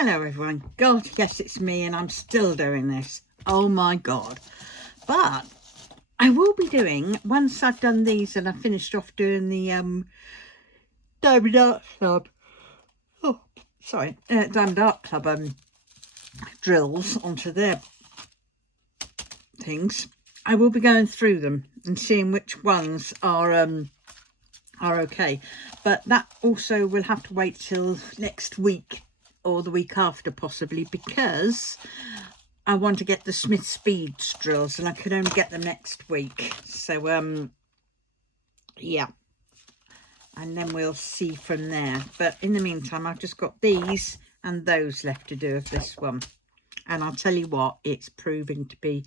Hello everyone. God, yes, it's me and I'm still doing this. Oh my God. But I will be doing, once I've done these and I've finished off doing the Diamond Art Club, Diamond Art Club drills onto their things, I will be going through them and seeing which ones are okay. But that also will have to wait till next week or the week after possibly, because I want to get the Smith Speeds drills and I could only get them next week. So yeah, and then we'll see from there. But in the meantime, I've just got these and those left to do of this one, and I'll tell you what, it's proving to be,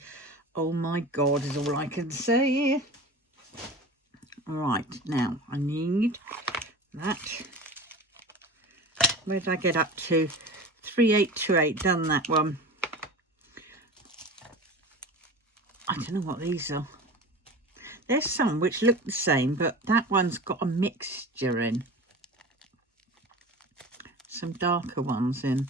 oh my God, is all I can say. All right, now I need that. Where did I get up to? 3828, done that one. I don't know what these are. There's some which look the same, but that one's got a mixture in. Some darker ones in.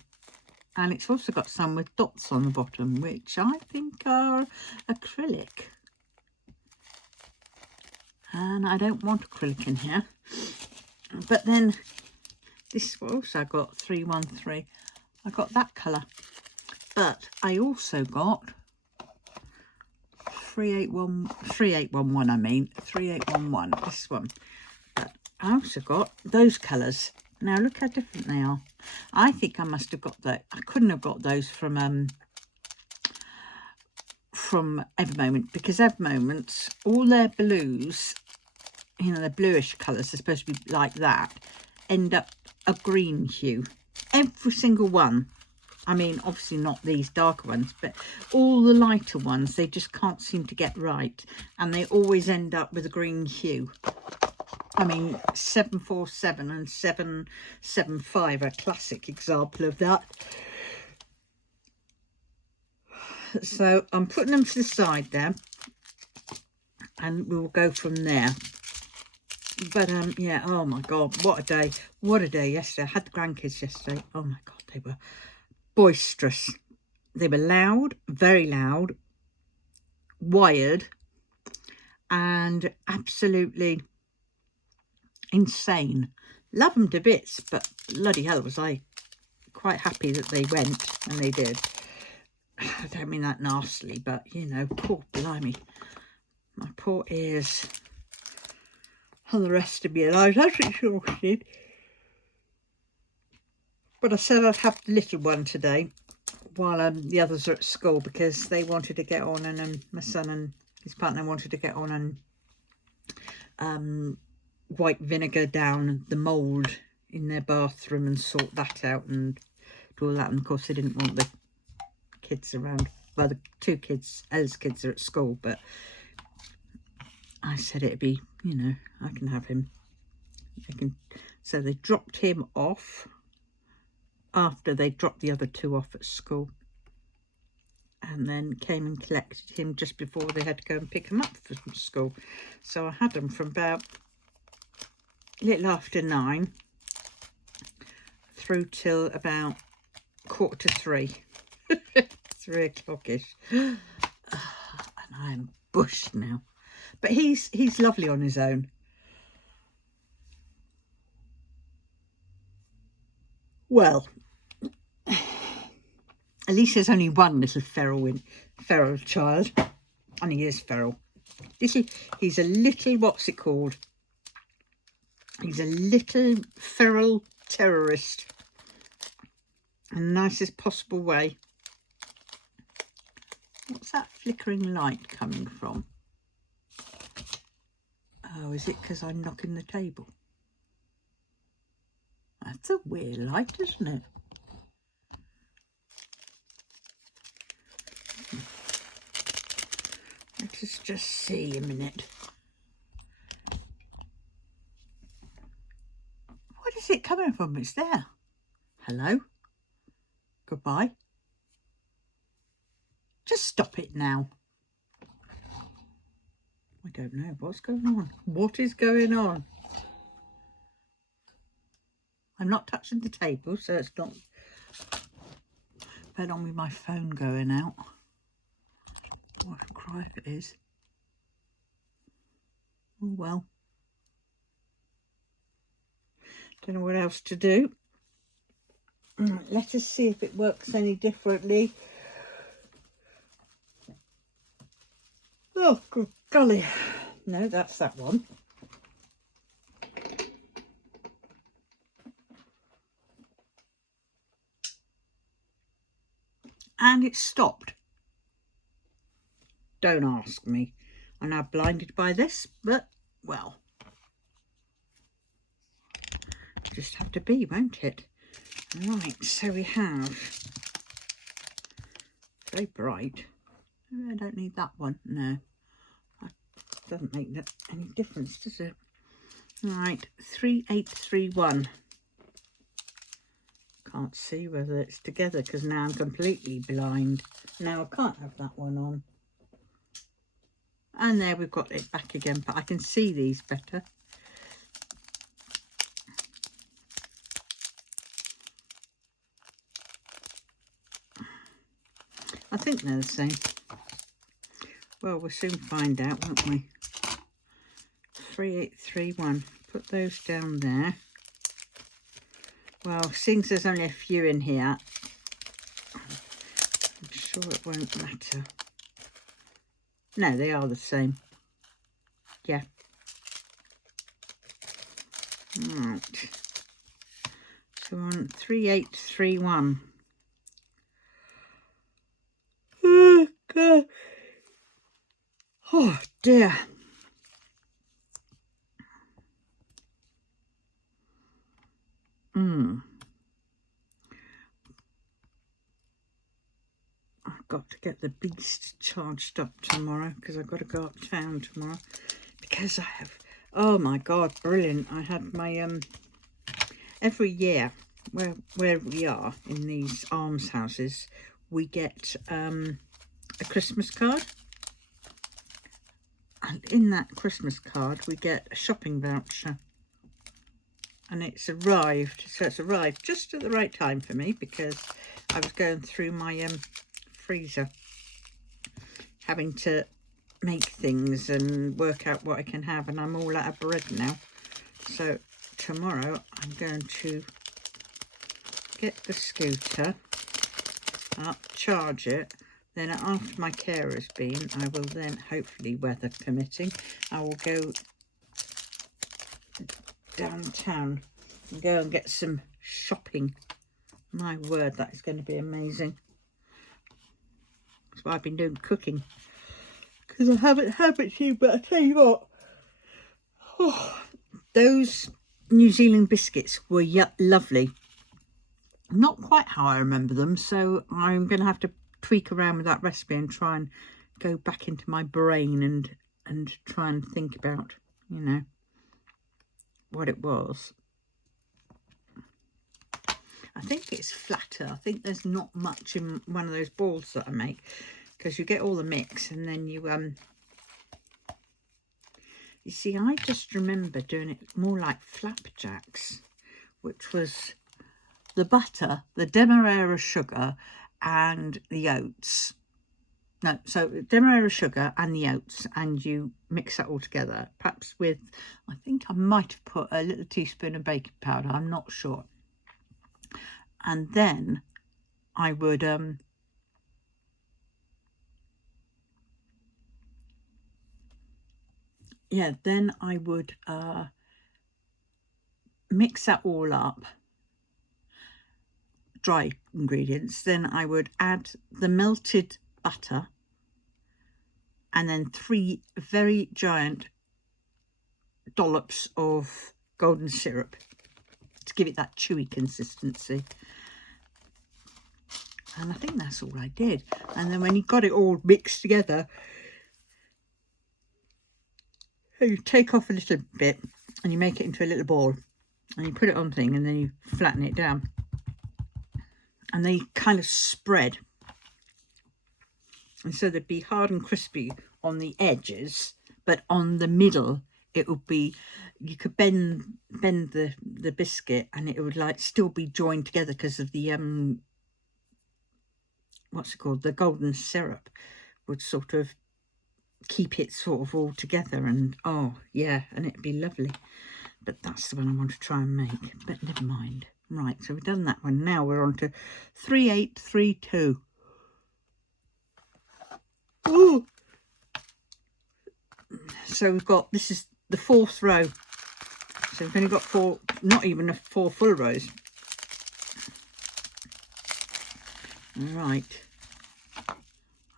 And it's also got some with dots on the bottom, which I think are acrylic. And I don't want acrylic in here. But then, this also got 313. I got that colour. But I also got 3811, this one. But I also got those colours. Now look how different they are. I think I must have got that. I couldn't have got those from Evermoment, because Evermoment's, all their blues, you know, their bluish colours are supposed to be like that, end up a green hue. Every single one. I mean, obviously not these darker ones, but all the lighter ones, they just can't seem to get right. And they always end up with a green hue. I mean, 747 and 775 are a classic example of that. So I'm putting them to the side there, and we'll go from there. But yeah, oh my God, what a day. What a day yesterday. I had the grandkids yesterday. Oh my God, they were boisterous. They were loud, very loud, wired, and absolutely insane. Love them to bits, but bloody hell was I quite happy that they went, and they did. I don't mean that nastily, but you know, poor blimey, my poor ears and the rest of me, and I was actually exhausted. But I said I'd have the little one today while the others are at school, because they wanted to get on, and my son and his partner wanted to get on and white vinegar down the mould in their bathroom and sort that out and do all that. And of course they didn't want the kids around. Well, the two kids, Ella's kids, are at school, but I said it'd be, you know, I can have him. So they dropped him off after they dropped the other two off at school, and then came and collected him just before they had to go and pick him up from school. So I had him from about a little after 9 through till about 2:45. 3 o'clock-ish. And I am bushed now. But he's lovely on his own. Well, at least there's only one little feral child, and he is feral. He's a little, what's it called? He's a little feral terrorist, in the nicest possible way. What's that flickering light coming from? Oh, is it because I'm knocking the table? That's a weird light, isn't it? Let us just see a minute. What is it coming from? It's there. Hello? Goodbye. Just stop it now. I don't know what's going on. What is going on? I'm not touching the table, so it's not fed on with my phone going out. What a cry if it is. Oh well. Don't know what else to do. Let us see if it works any differently. Oh, good golly. No, that's that one. And it stopped. Don't ask me. I'm now blinded by this, but, well, just have to be, won't it? Right, so we have, very bright. I don't need that one, no. That doesn't make any difference, does it? Right, 3831. Can't see whether it's together because now I'm completely blind. Now I can't have that one on. And there we've got it back again, but I can see these better. I think they're the same. Well, we'll soon find out, won't we? 3831. Put those down there. Well, since there's only a few in here, I'm sure it won't matter. No, they are the same. Yeah. Right. So on 3831. Oh, God. Oh, dear. I've got to get the beast charged up tomorrow because I've got to go uptown tomorrow because I have, oh my God, brilliant. I had my, every year where we are in these almshouses, we get a Christmas card. And in that Christmas card, we get a shopping voucher. And it's arrived, so it's arrived just at the right time for me because I was going through my freezer, having to make things and work out what I can have, and I'm all out of bread now. So tomorrow I'm going to get the scooter up, charge it, then after my carer has been, I will then, hopefully weather permitting, I will go downtown and go and get some shopping. My word, that is going to be amazing. That's why I've been doing cooking, because I haven't had it to you, but I tell you what, oh, those New Zealand biscuits were lovely. Not quite how I remember them, so I'm going to have to tweak around with that recipe and try and go back into my brain and try and think about, you know, what it was. I think it's flatter. I think there's not much in one of those balls that I make, because you get all the mix and then you see, I just remember doing it more like flapjacks, which was the butter, the demerara sugar and the oats. No, so demerara sugar and the oats, and you mix that all together, perhaps with, I think I might have put a little teaspoon of baking powder, I'm not sure. And then I would then I would mix that all up, dry ingredients. Then I would add the melted butter and then 3 very giant dollops of golden syrup to give it that chewy consistency. And I think that's all I did. And then when you got it all mixed together, you take off a little bit and you make it into a little ball and you put it on thing, and then you flatten it down and they kind of spread, and so they'd be hard and crispy on the edges, but on the middle it would be, you could bend the biscuit and it would like still be joined together because of the what's it called, the golden syrup would sort of keep it sort of all together, and oh yeah, and it'd be lovely. But that's the one I want to try and make, but never mind. Right, so we've done that one. Now we're on to 3832. Ooh. So we've got, this is the 4th row. So we've only got 4, not even 4 full rows. Right. I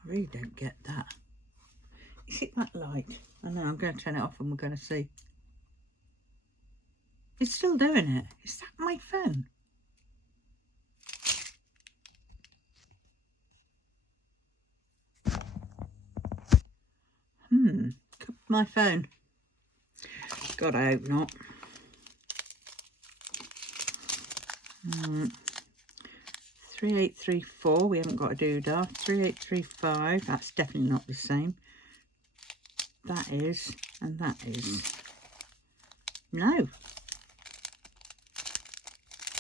really don't get that. Is it that light? I know, I'm going to turn it off and we're going to see. It's still doing it. Is that my phone? Could be my phone. God, I hope not. 3834, we haven't got a doodah. 3835, that's definitely not the same. That is, and that is. No.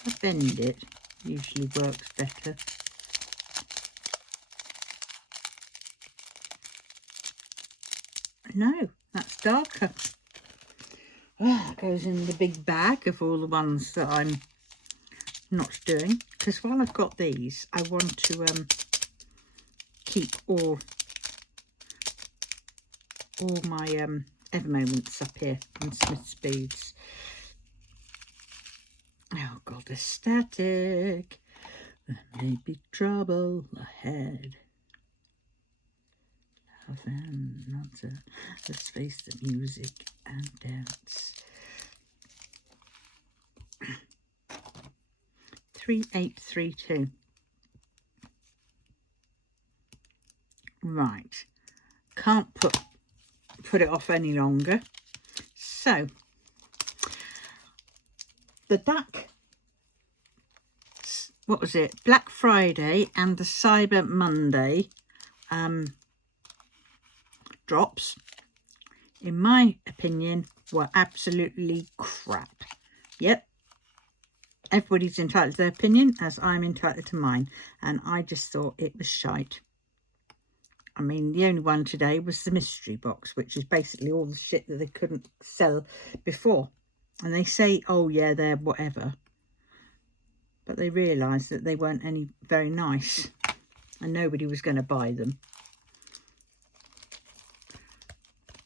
I bend it, usually works better. No, that's darker. Oh, it goes in the big bag of all the ones that I'm not doing. Because while I've got these, I want to keep all my Evermoments up here and Smith's beads. Oh God, the static. There may be trouble ahead. Love and not let's face the music and dance. 3832. Right, can't put it off any longer. So the duck, what was it, Black Friday and the Cyber Monday drops, in my opinion, were absolutely crap. Yep, everybody's entitled to their opinion, as I'm entitled to mine, and I just thought it was shite. I mean, the only one today was the mystery box, which is basically all the shit that they couldn't sell before. And they say, oh yeah, they're whatever. But they realised that they weren't any very nice. And nobody was going to buy them.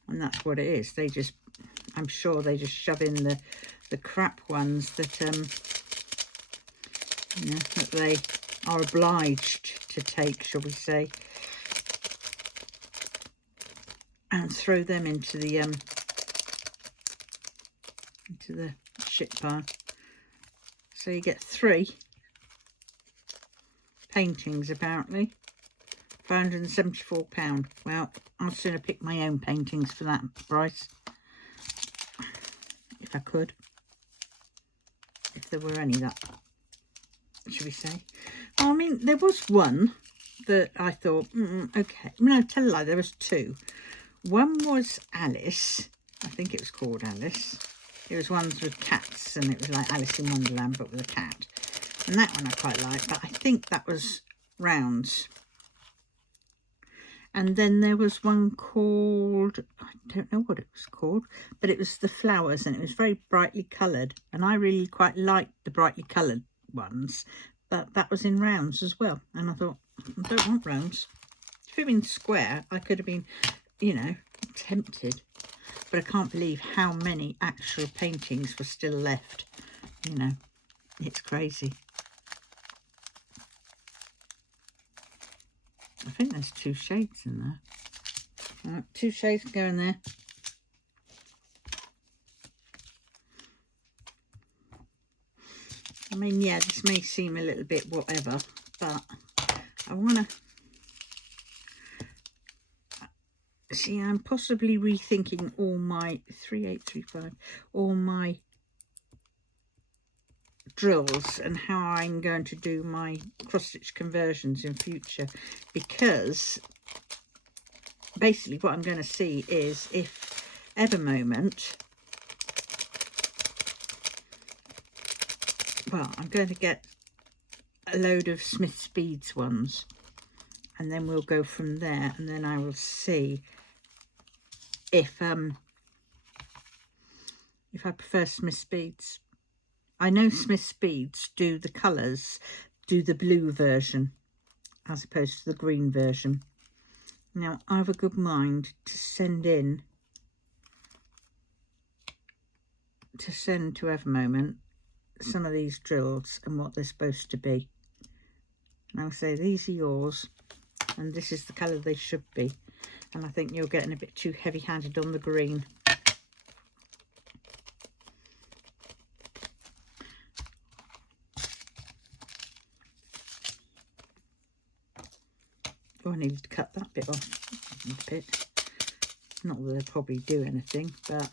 And that's what it is. They just, I'm sure they just shove in the crap ones that, you know, that they are obliged to take, shall we say. And throw them into the shit pile. So you get 3 paintings apparently. £574. Well, I'll sooner pick my own paintings for that price. If I could. If there were any that, should we say. Well, I mean, there was one that I thought, okay. No, tell a lie, there was 2. One was Alice. I think it was called Alice. It was ones with cats, and it was like Alice in Wonderland, but with a cat. And that one I quite liked, but I think that was rounds. And then there was one called, I don't know what it was called, but it was the flowers, and it was very brightly coloured. And I really quite liked the brightly coloured ones, but that was in rounds as well. And I thought, I don't want rounds. If it had been square, I could have been, you know, tempted. But I can't believe how many actual paintings were still left. You know, it's crazy. I think there's 2 shades in there. Right, 2 shades go in there. I mean, yeah, this may seem a little bit whatever, but I want to see, I'm possibly rethinking all my 3835, all my drills and how I'm going to do my cross-stitch conversions in future, because basically what I'm going to see is if Evermoment, well, I'm going to get a load of Smith's Beads ones, and then we'll go from there, and then I will see if I prefer Smith's Beads. I know Smith's Beads do the colours, do the blue version as opposed to the green version. Now I've a good mind to send to Evermoment some of these drills and what they're supposed to be. And I'll say these are yours and this is the colour they should be. And I think you're getting a bit too heavy-handed on the green. Oh, I needed to cut that bit off a bit. Not that they'll probably do anything, but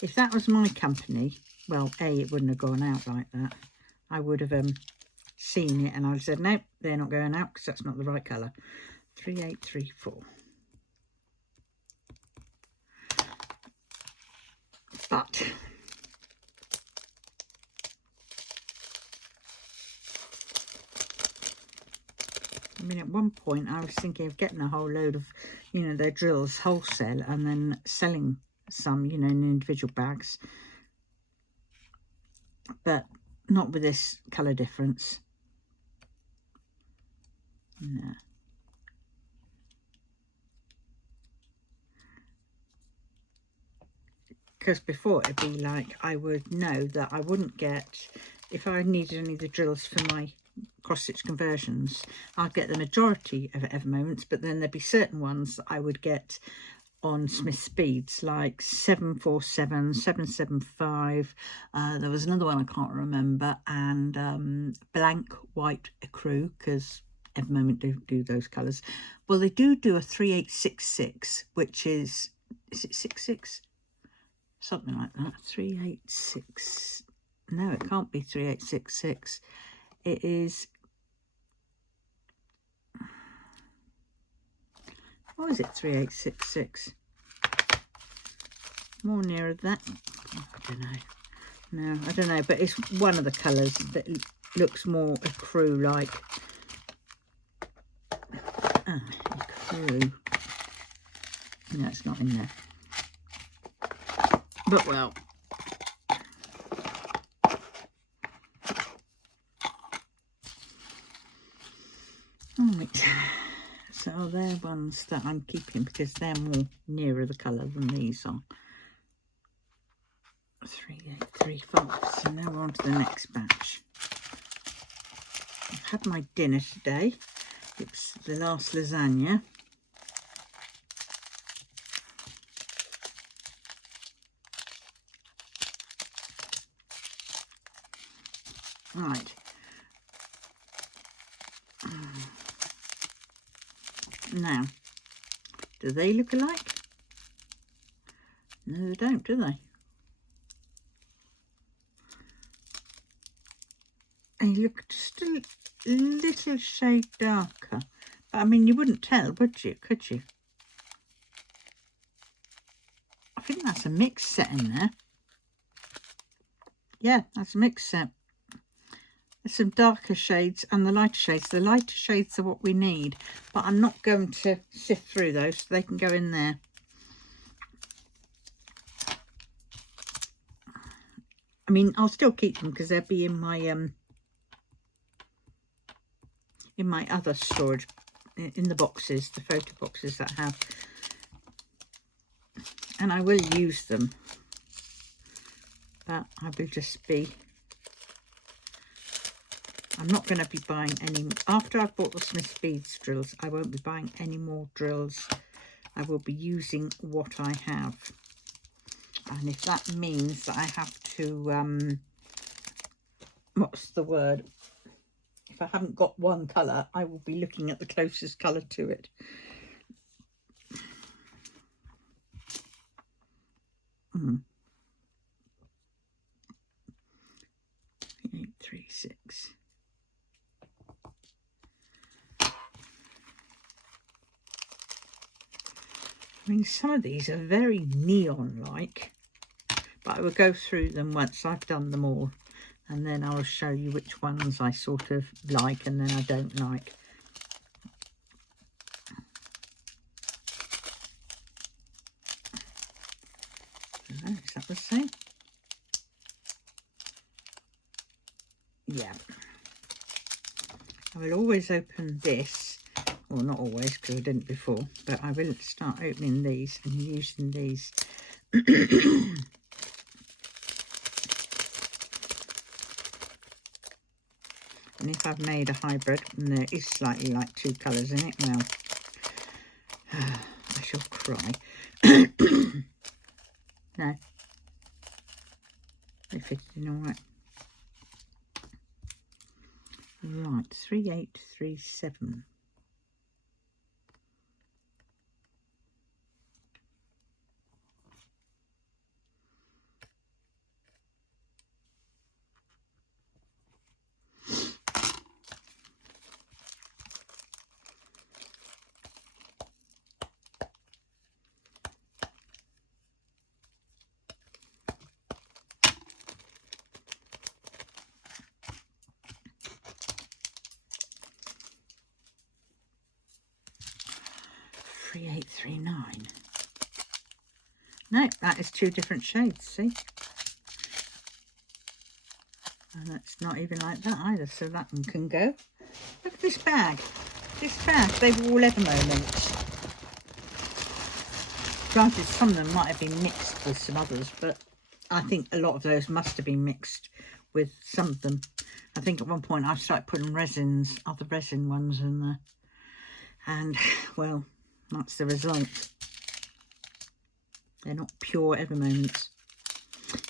if that was my company, well, it wouldn't have gone out like that. I would have seen it and I'd have said, nope, they're not going out because that's not the right colour. 3834. But I mean, at one point I was thinking of getting a whole load of, you know, their drills wholesale and then selling some, you know, in individual bags. But not with this colour difference. No. Because before it'd be like I would know that I wouldn't get, if I needed any of the drills for my cross-stitch conversions, I'd get the majority of Evermoments, but then there'd be certain ones that I would get on Smith's Beads, like 747, 775, there was another one I can't remember, and blank white ecru, because Evermoment do those colours. Well, they do a 3866, which is it 66? Something like that. 386. No, it can't be 3866. It is. What is it? 3866. More nearer that. Oh, I don't know. No, I don't know. But it's one of the colours that looks more ecru like. Ah, ecru. No, it's not in there. But well, right, so they're ones that I'm keeping because they're more nearer the colour than these are. 3835. So now we're on to the next batch. I've had my dinner today. It's the last lasagna. Right. Now, do they look alike? No, they don't, do they? They look just a little shade darker. But I mean, you wouldn't tell, would you? Could you? I think that's a mixed set in there. Yeah, that's a mixed set. There's some darker shades and the lighter shades. The lighter shades are what we need, but I'm not going to sift through those, so they can go in there. I mean, I'll still keep them because they'll be in my other storage, in the boxes, the photo boxes that I have, and I will use them, but I will just be. I'm not going to be buying any. After I've bought the Smith's Beads drills, I won't be buying any more drills. I will be using what I have. And if that means that I have to, what's the word? If I haven't got one colour, I will be looking at the closest colour to it. Mm. 836. I mean, some of these are very neon-like, but I will go through them once I've done them all, and then I'll show you which ones I sort of like and then I don't like. I will always open this, well, not always because I didn't before, but I will start opening these and using these. And if I've made a hybrid and there is slightly like 2 colours in it, well, I shall cry. No, they fitted in all right. Right, 3837. No, that is 2 different shades, see? And it's not even like that either, so that one can go. Look at this bag. This bag, they were all Evermoments. Granted, some of them might have been mixed with some others, but I think a lot of those must have been mixed with some of them. I think at one point I started putting resins, other resin ones in there. And, well, that's the result. They're not pure Evermoments.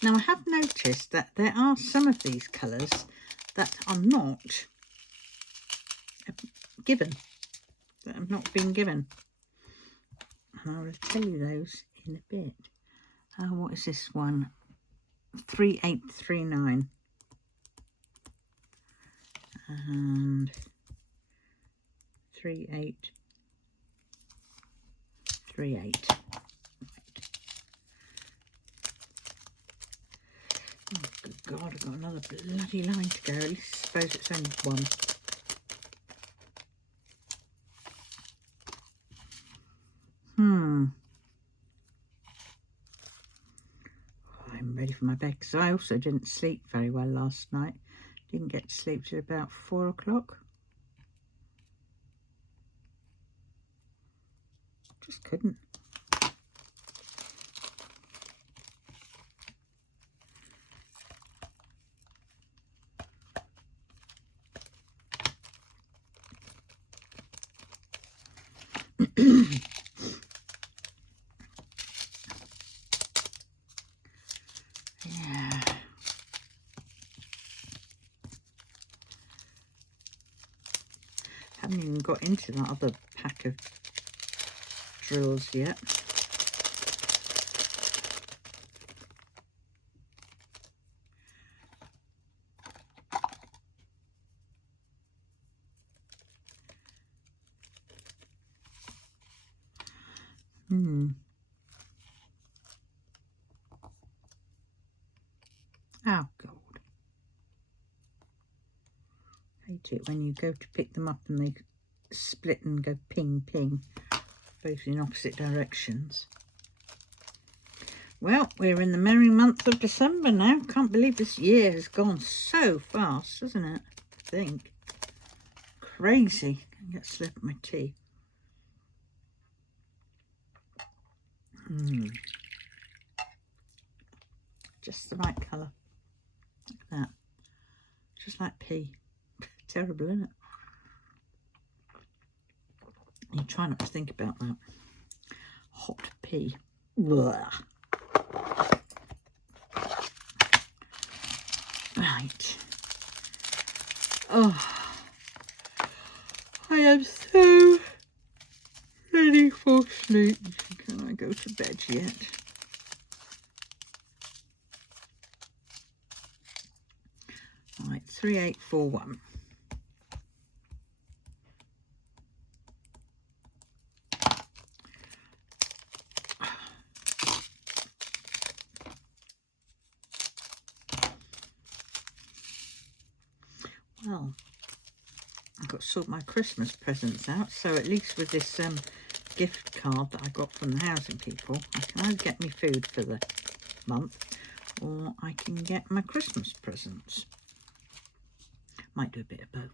Now, I have noticed that there are some of these colours that are not given, that have not been given. And I will tell you those in a bit. What is this one? 3839. And 3838. Oh, good God, I've got another bloody line to go. At least I suppose it's only one. I'm ready for my bed because I also didn't sleep very well last night. Didn't get to sleep till about 4 o'clock. Just couldn't. Yeah. Haven't even got into that other pack of drills yet. Oh, God. I hate it when you go to pick them up and they split and go ping, ping, both in opposite directions. Well, we're in the merry month of December now. Can't believe this year has gone so fast, hasn't it? I think. Crazy. I get a slip of my tea. Just the right colour. Look at that. Just like pea. Terrible, isn't it? You try not to think about that. Hot pea. Blah. Right. Oh, I am so ready for sleep. Can I go to bed yet? Right, 3841. Well, I've got to sort my Christmas presents out, so at least with this gift card that I got from the housing people, I can either get me food for the month or I can get my Christmas presents. Might do a bit of both.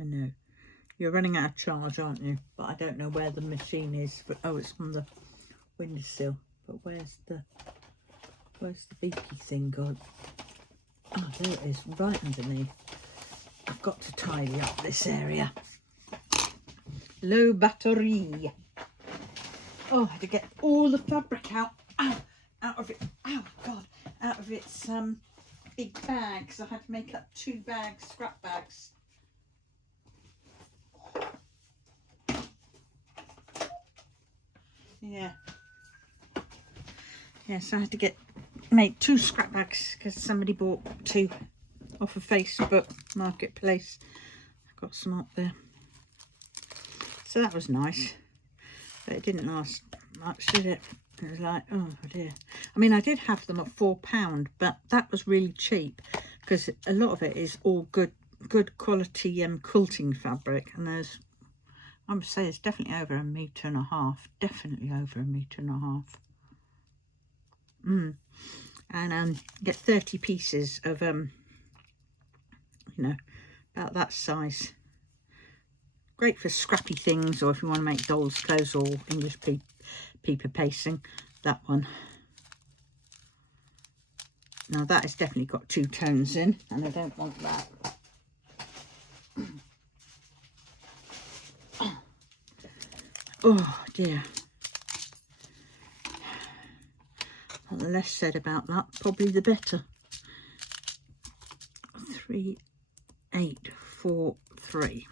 I know. You're running out of charge, aren't you? But I don't know where the machine is. But oh, it's on the windowsill. But where's the beepy thing gone? Oh, there it is, right underneath. I've got to tidy up this area. Low battery. Oh, I had to get all the fabric out of it. Oh God, out of its big bags. I had to make up 2 bags, scrap bags. Yeah. Yes, I had to make 2 scrap bags because somebody bought 2 off of Facebook Marketplace. I got some up there. So that was nice. But it didn't last much, did it? It was like, oh dear. I mean, I did have them at £4, but that was really cheap because a lot of it is all good quality quilting fabric, and there's, I would say, it's definitely over 1.5 meters. Definitely over 1.5 meters. And get 30 pieces of you know, about that size. Great for scrappy things, or if you want to make dolls' clothes or English paper pasting, that one. Now that has definitely got 2 tones in, and I don't want that. Oh dear. Well, the less said about that, probably the better. 3843.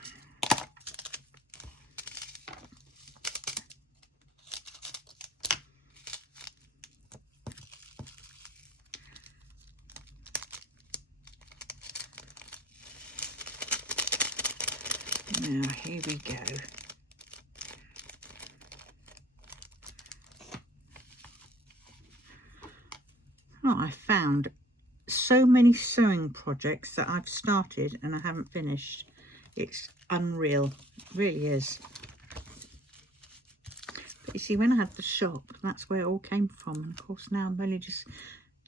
Now here we go. Oh, I found so many sewing projects that I've started and I haven't finished. It's unreal, it really is. But you see, when I had the shop, that's where it all came from. And of course now I'm only just,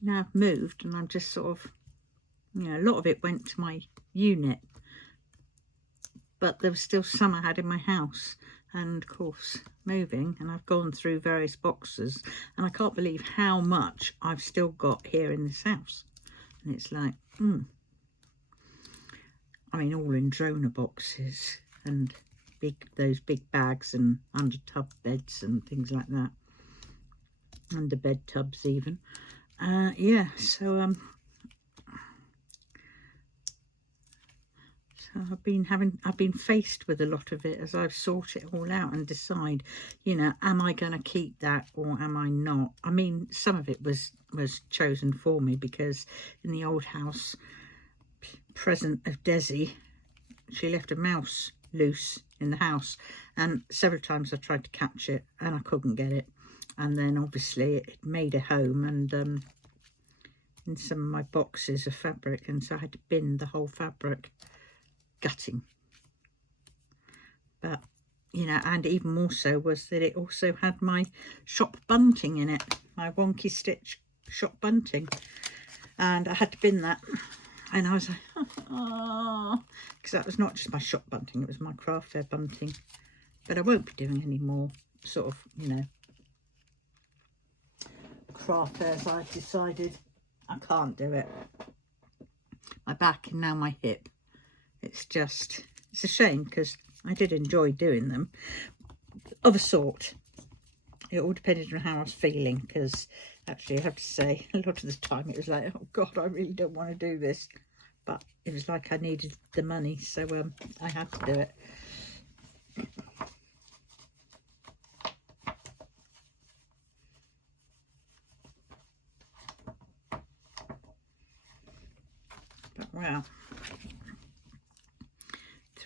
now I've moved and I'm just sort of, you know, a lot of it went to my unit, but there was still some I had in my house. And of course moving, and I've gone through various boxes, and I can't believe how much I've still got here in this house. And it's like, I mean, all in donor boxes and those big bags and under tub beds and things like that, under bed tubs even. Yeah, so I've been faced with a lot of it as I've sought it all out and decide, you know, am I going to keep that or am I not? I mean, some of it was chosen for me because in the old house, present of Desi, she left a mouse loose in the house, and several times I tried to catch it and I couldn't get it. And then obviously it made a home and in some of my boxes of fabric, and so I had to bin the whole fabric. Gutting. But you know, and even more so was that it also had my shop bunting in it, my wonky stitch shop bunting, and I had to bin that. And I was like, oh, because that was not just my shop bunting, it was my craft fair bunting. But I won't be doing any more sort of, you know, craft fairs. I've decided I can't do it. My back and now my hip. It's a shame because I did enjoy doing them, of a sort. It all depended on how I was feeling, because actually I have to say a lot of the time it was like, oh God, I really don't want to do this. But it was like I needed the money, so I had to do it. But wow.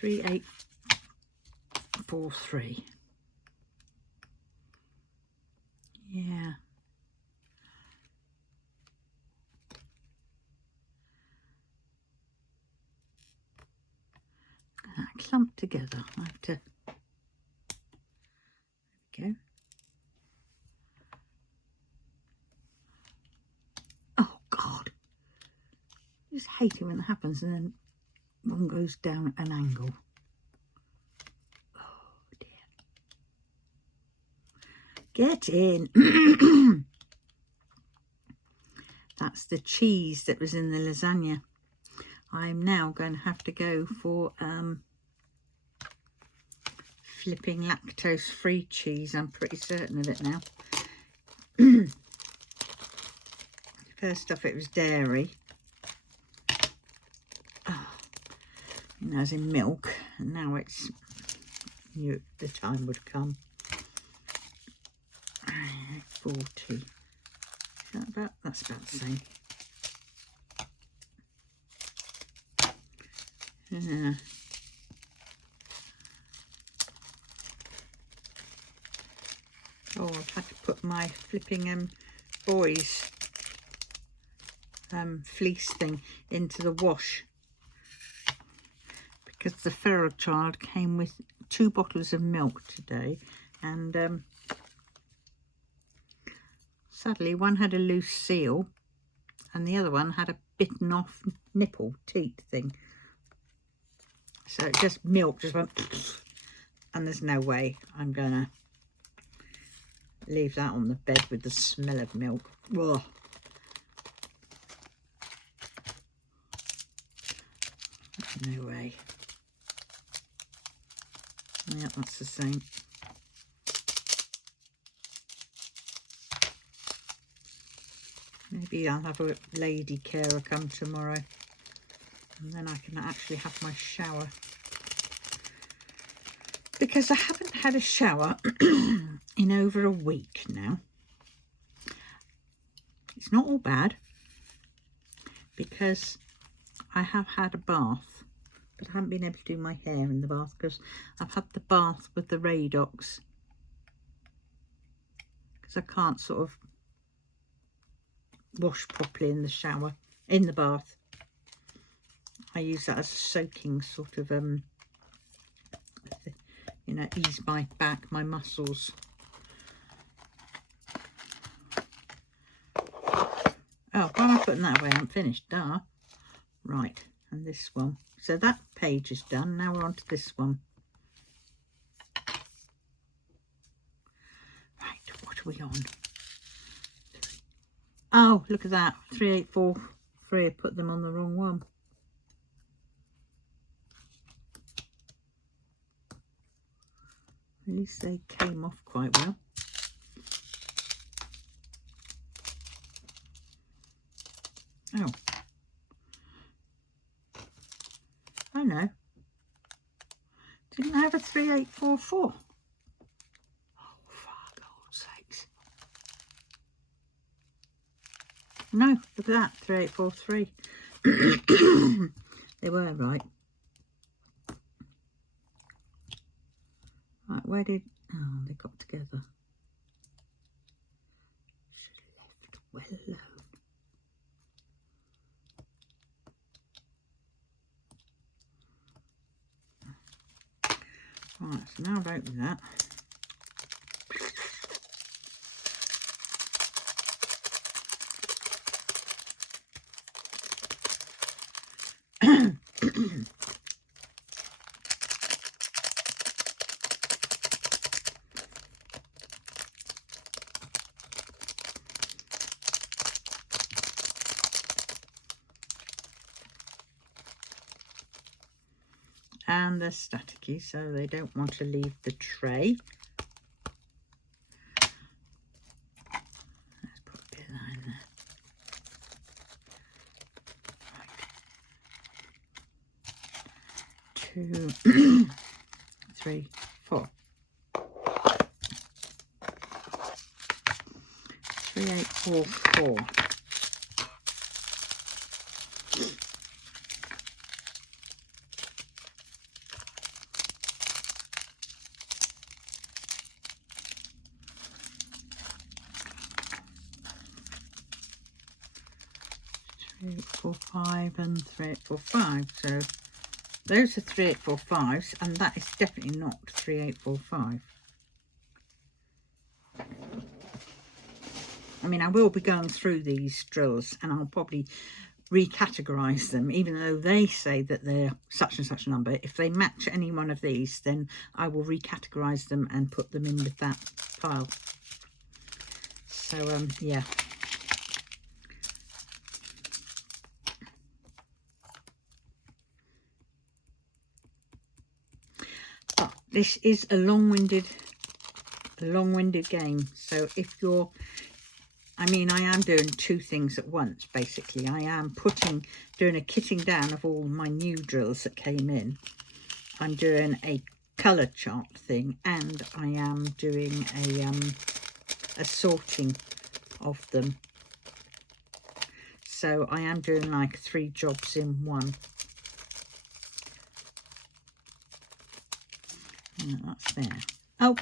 3843. Yeah. That clumped together. I have to. There we go. Oh God. I just hate it when it happens and then one goes down at an angle. Get in. That's the cheese that was in the lasagna. I'm now going to have to go for flipping lactose-free cheese. I'm pretty certain of it now. First off, it was dairy. As in milk, and now it's the time would come. 40. That's about the same. Yeah. Oh, I've had to put my flipping boys fleece thing into the wash, because the feral child came with 2 bottles of milk today, and sadly one had a loose seal and the other one had a bitten off nipple teat thing, so it just milk just went and there's no way I'm gonna leave that on the bed with the smell of milk. Ugh. No way. Yeah, that's the same. Maybe I'll have a lady carer come tomorrow, and then I can actually have my shower, because I haven't had a shower in over a week now. It's not all bad, because I have had a bath, but I haven't been able to do my hair in the bath because I've had the bath with the Radox, because I can't sort of wash properly in the shower, in the bath. I use that as a soaking sort of you know, ease my back, my muscles. Oh, why am I putting that away? I'm finished. Duh. Right, and this one. So that page is done. Now we're on to this one. Right, what are we on? Oh, look at that. 3843. I put them on the wrong one. At least they came off quite well. Oh. Oh no. Didn't I have a 3844? Oh, for God's sakes. No, look at that. 3843. They were right. Right, where did... Oh, they got together. Should have left well alone. Right, so now I've opened that. And they're staticky, so they don't want to leave the tray. Let's put a bit of that in there. Right. 2, 3, 4. 3844. Three, 4, 5 and 3, 4, 5. So those are 3845s, and that is definitely not 3845. I mean, I will be going through these drills and I'll probably recategorize them, even though they say that they're such and such a number. If they match any one of these, then I will recategorize them and put them in with that pile. So yeah. But this is a long-winded game. So if you're, I mean, I am doing two things at once, basically. I am doing a kitting down of all my new drills that came in. I'm doing a colour chart thing, and I am doing a sorting of them. So I am doing like 3 jobs in one. And that's there. Oh,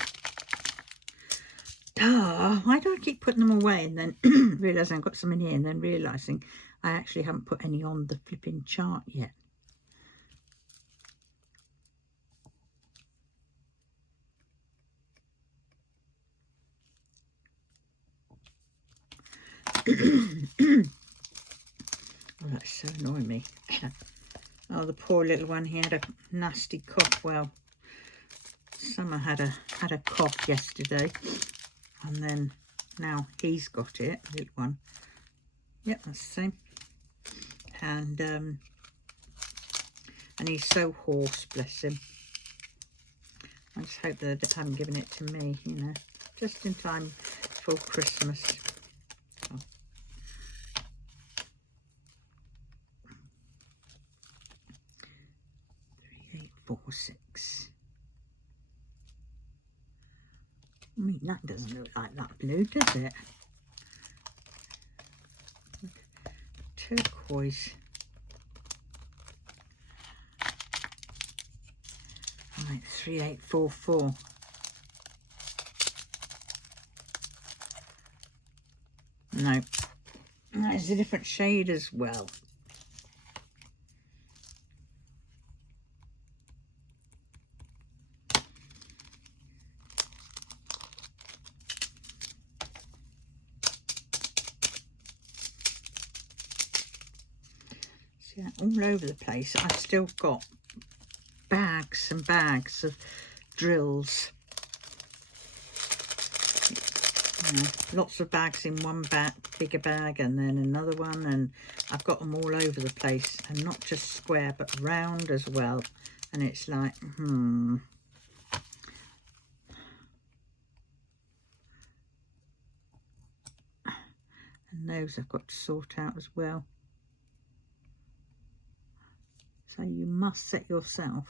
why do I keep putting them away and then realising I've got some in here and then realising I actually haven't put any on the flipping chart yet. Oh, that's so annoying me. Oh, the poor little one, he had a nasty cough. Well, Summer had a cough yesterday, and then now he's got it, the little one. Yep, that's the same. And he's so hoarse, bless him. I just hope that they haven't given it to me, you know, just in time for Christmas. Oh. 3846. I mean, that doesn't look like that blue, does it? Turquoise. Right, 3844. No, that is a different shade as well. See that all over the place. I've still got bags and bags of drills. You know, lots of bags in one bag, bigger bag, and then another one, and I've got them all over the place, and not just square but round as well. And it's like, And those I've got to sort out as well. So you must set yourself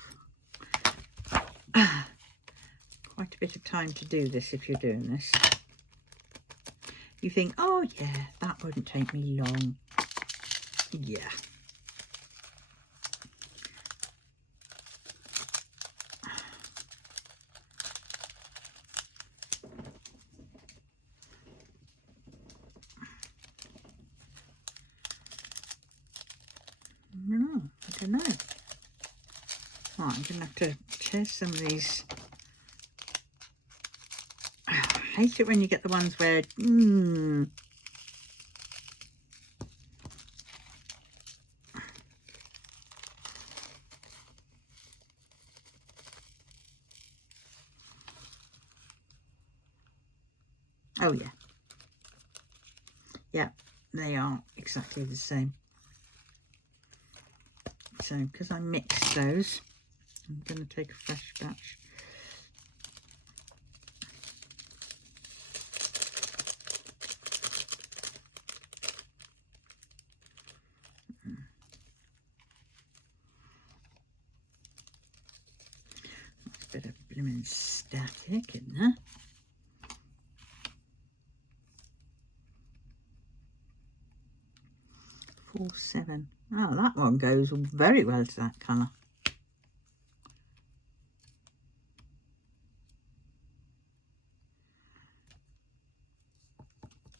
quite a bit of time to do this if you're doing this. You think, oh yeah, that wouldn't take me long. Yeah. No, I don't know. Oh, I'm going to have to test some of these. I hate it when you get the ones where, oh yeah. Yeah, they are exactly the same. So, because I mixed those, I'm going to take a fresh batch. That's a bit of blooming static, isn't there? Four, 7. Oh, that one goes very well to that colour.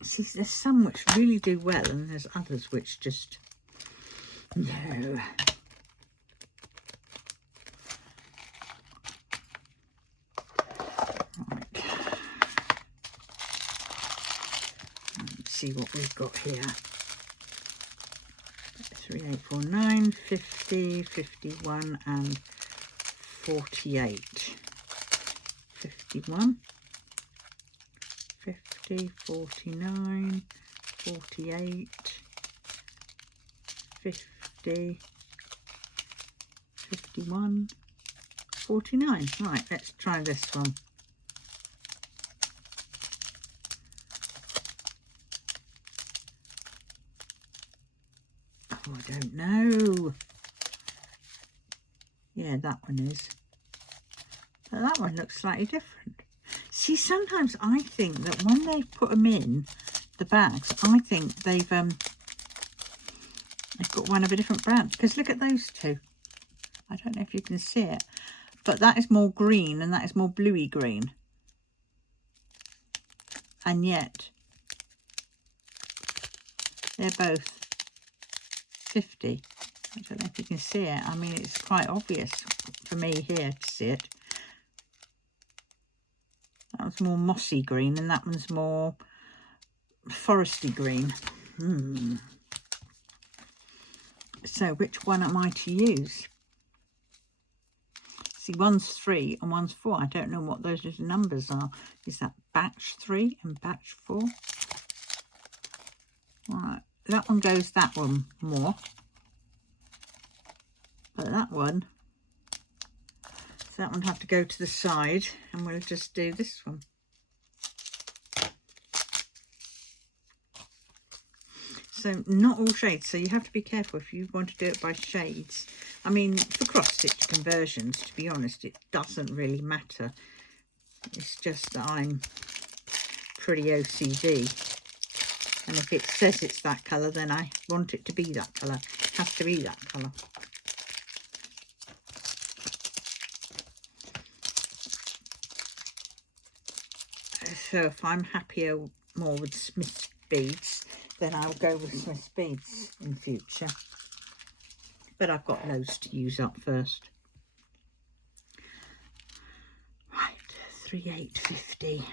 See, there's some which really do well, and there's others which just no. Right. Let's see what we've got here. 3849, 50, 51, and 48. 51, 50, 40, 49, 48, 50, 51, 49. Right, let's try this one. Oh, I don't know. Yeah, that one is. But that one looks slightly different. See, sometimes I think that when they put them in the bags, I think they've got one of a different brand. Because look at those two. I don't know if you can see it, but that is more green and that is more bluey green. And yet they're both 50. I don't know if you can see it. I mean, it's quite obvious for me here to see it. That one's more mossy green and that one's more foresty green. So which one am I to use? See, one's 3 and one's 4. I don't know what those little numbers are. Is that batch 3 and batch 4? Right, that one goes that one more. But that one, so that one have to go to the side, and we'll just do this one. So not all shades, so you have to be careful if you want to do it by shades. I mean, for cross-stitch conversions, to be honest, it doesn't really matter. It's just that I'm pretty OCD. And if it says it's that colour, then I want it to be that colour. It has to be that colour. So if I'm happier more with Smith's beads, then I'll go with Smith's beads in future. But I've got loads to use up first. Right, 3850.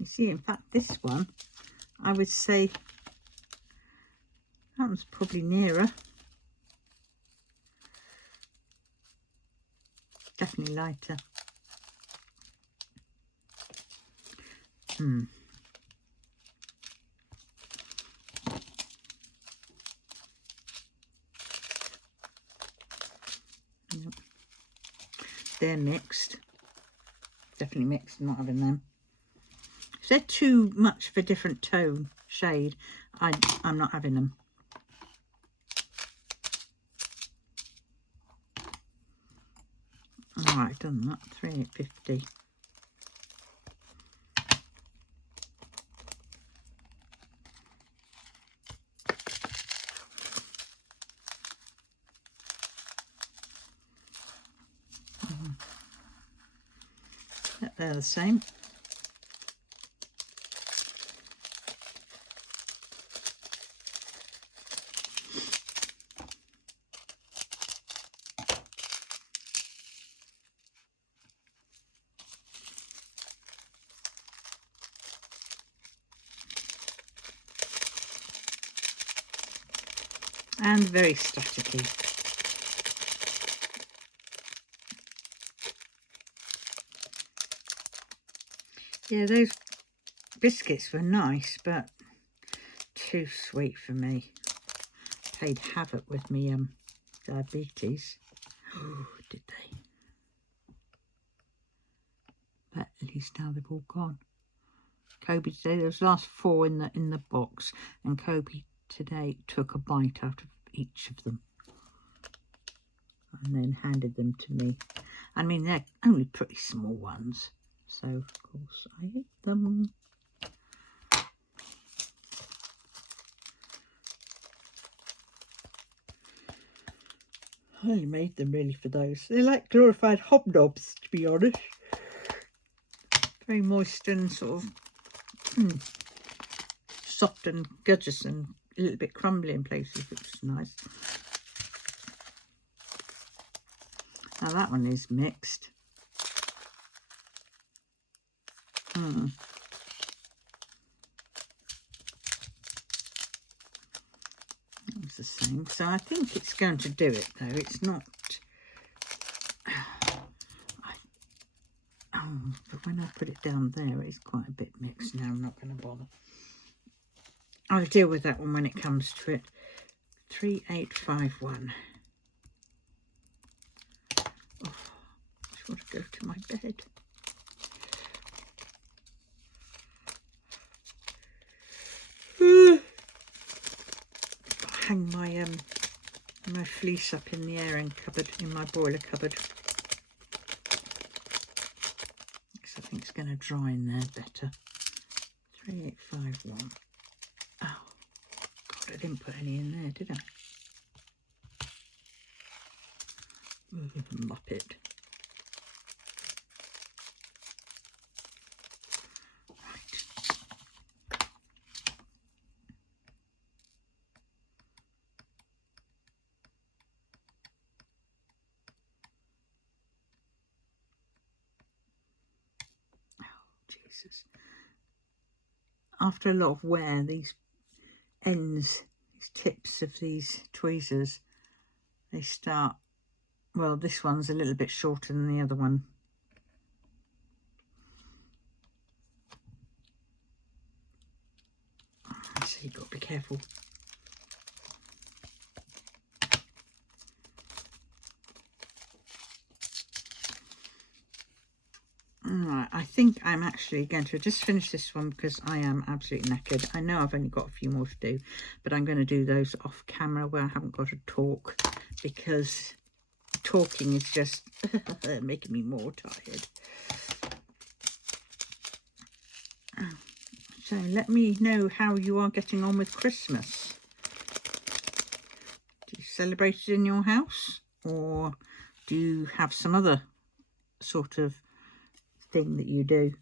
You see, in fact, this one, I would say that one's probably nearer. Definitely lighter. Yep. They're mixed. Definitely mixed, not having them. If they're too much of a different tone, shade, I'm not having them. Alright, I've done that. 3850. They're the same. And very staticky. Yeah, those biscuits were nice, but too sweet for me. Played havoc with me diabetes. Oh, did they? But at least now they've all gone. Kobe today, there was last 4 in the box, and Kobe today took a bite out of each of them and then handed them to me. I mean, they're only pretty small ones, so of course I ate them. I only made them really for those. They're like glorified hobnobs, to be honest. Very moist and sort of soft and gorgeous and a little bit crumbly in places, which is nice. Now that one is mixed. same. So I think it's going to do it though. It's not... but when I put it down there, it's quite a bit mixed. Now I'm not going to bother. I'll deal with that one when it comes to it. 3851. Oh, I just want to go to my bed. Hang my my fleece up in the airing cupboard, in my boiler cupboard. Because I think it's going to dry in there better. 3851. Oh, God, I didn't put any in there, did I? Muppet. Jesus. After a lot of wear, these ends, these tips of these tweezers, they start, well, this one's a little bit shorter than the other one. So you've got to be careful. Alright, I think I'm actually going to just finish this one because I am absolutely knackered. I know I've only got a few more to do, but I'm going to do those off camera where I haven't got to talk, because talking is just making me more tired. So let me know how you are getting on with Christmas. Do you celebrate it in your house, or do you have some other sort of thing that you do?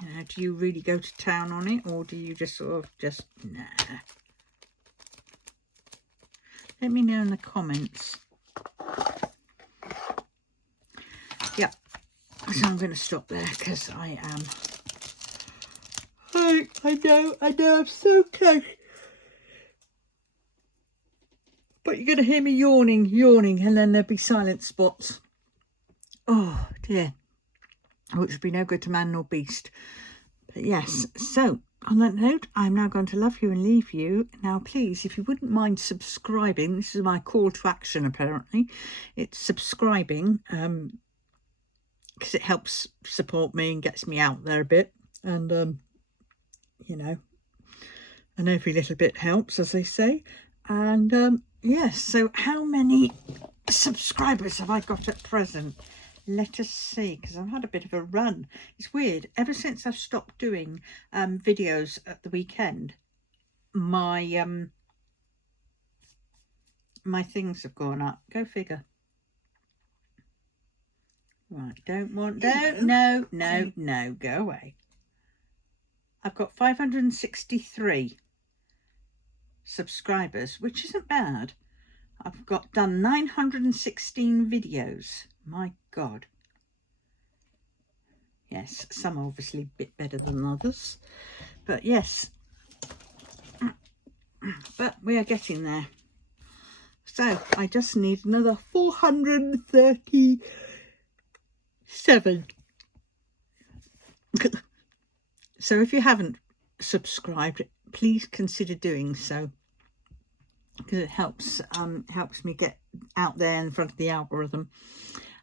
You know, do you really go to town on it, or do you just sort of just nah? Let me know in the comments. Yeah, so I'm going to stop there because I am. I know, I'm so close. But you're going to hear me yawning, and then there'll be silent spots. Oh dear. Which would be no good to man nor beast. But yes, so on that note, I'm now going to love you and leave you. Now, please, if you wouldn't mind subscribing, this is my call to action apparently. It's subscribing, because it helps support me and gets me out there a bit. And, you know, and every little bit helps, as they say. And, yes, so how many subscribers have I got at present? Let us see, because I've had a bit of a run. It's weird. Ever since I've stopped doing videos at the weekend, my my things have gone up. Go figure. Right, no, go away. I've got 563 subscribers, which isn't bad. I've done 916 videos. My God. Yes, some are obviously a bit better than others. But yes. But we are getting there. So I just need another 437. So if you haven't subscribed, please consider doing so, because it helps me get out there in front of the algorithm.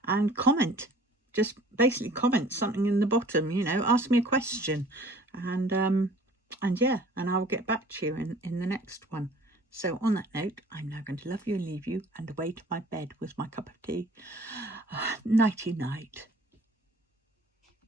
And comment, just basically comment something in the bottom, you know, ask me a question, and yeah, and I'll get back to you in the next one. So on that note, I'm now going to love you and leave you and away to my bed with my cup of tea. Nighty night.